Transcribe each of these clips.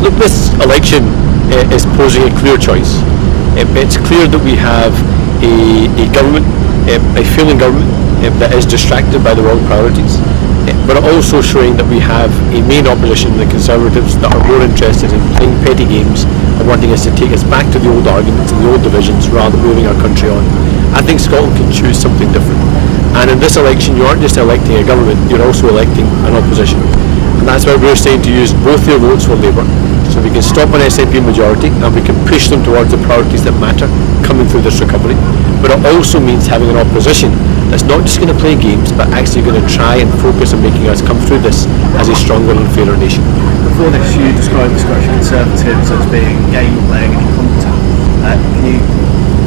Look, this election is posing a clear choice. It's clear that we have a government, a failing government that is distracted by the wrong priorities, but also showing that we have a main opposition, the Conservatives, that are more interested in playing petty games and wanting us to take us back to the old arguments and the old divisions rather than moving our country on. I think Scotland can choose something different. And in this election, you aren't just electing a government, you're also electing an opposition. And that's why we're saying to use both their votes for Labour, so we can stop an SNP majority and we can push them towards the priorities that matter coming through this recovery. But it also means having an opposition that's not just going to play games, but actually going to try and focus on making us come through this as a stronger and fairer nation. Before this, you described the Scottish Conservatives as being game-playing and incompetent. Can you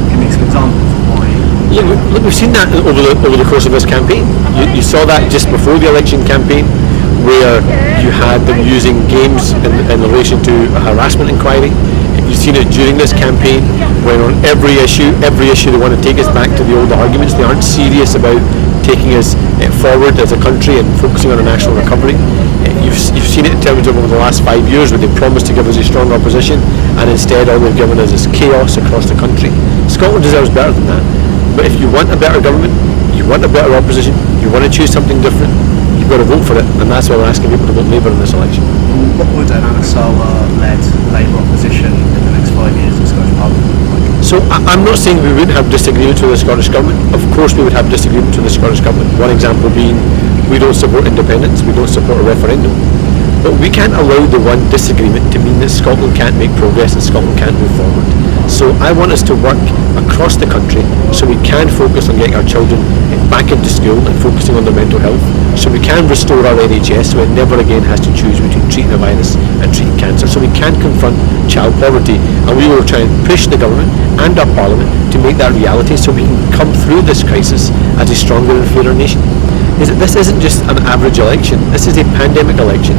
give me some examples of why? Yeah, look, we've seen that over the course of this campaign. You saw that just before the election campaign, where you had them using games in relation to a harassment inquiry. You've seen it during this campaign, when on every issue they want to take us back to the old arguments. They aren't serious about taking us forward as a country and focusing on a national recovery. You've seen it in terms of over the last 5 years, where they promised to give us a strong opposition, and instead all they've given us is chaos across the country. Scotland deserves better than that. But if you want a better government, you want a better opposition, you want to choose something different, you've got to vote for it, and that's why we're asking people to vote Labour in this election. What would an Anas Sarwar-led Labour opposition in the next 5 years of Scottish Parliament look like? So I'm not saying we wouldn't have disagreements with the Scottish Government. Of course we would have disagreements with the Scottish Government. One example being, we don't support independence, we don't support a referendum. But we can't allow the one disagreement to mean that Scotland can't make progress and Scotland can't move forward. So I want us to work across the country so we can focus on getting our children back into school and focusing on their mental health, so we can restore our NHS so it never again has to choose between treating a virus and treating cancer, so we can confront child poverty, and we will try and push the government and our parliament to make that reality so we can come through this crisis as a stronger and fairer nation. This isn't just an average election, this is a pandemic election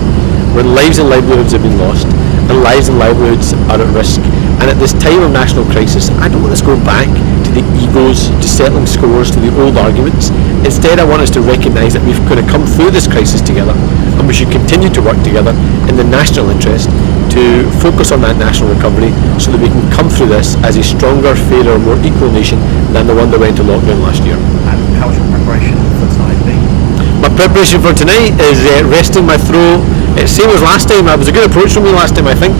when lives and livelihoods have been lost and lives and livelihoods are at risk. And at this time of national crisis, I don't want us to go back to the egos, to settling scores, to the old arguments. Instead, I want us to recognise that we've got to come through this crisis together, and we should continue to work together in the national interest to focus on that national recovery so that we can come through this as a stronger, fairer, more equal nation than the one that went to lockdown last year. And how's your preparation for tonight been? My preparation for tonight is resting my throat. Same as last time. It was a good approach from me last time, I think.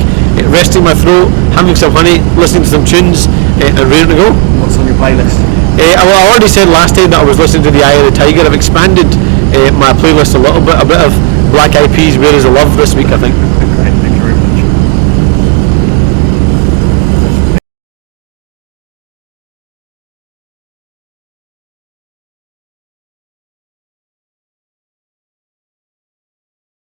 Resting my throat, having some honey, listening to some tunes, and ready to go. What's on your playlist? I already said last time that I was listening to The Eye of the Tiger. I've expanded my playlist a little bit. A bit of Black Eyed Peas, Where Is the Love this week, I think.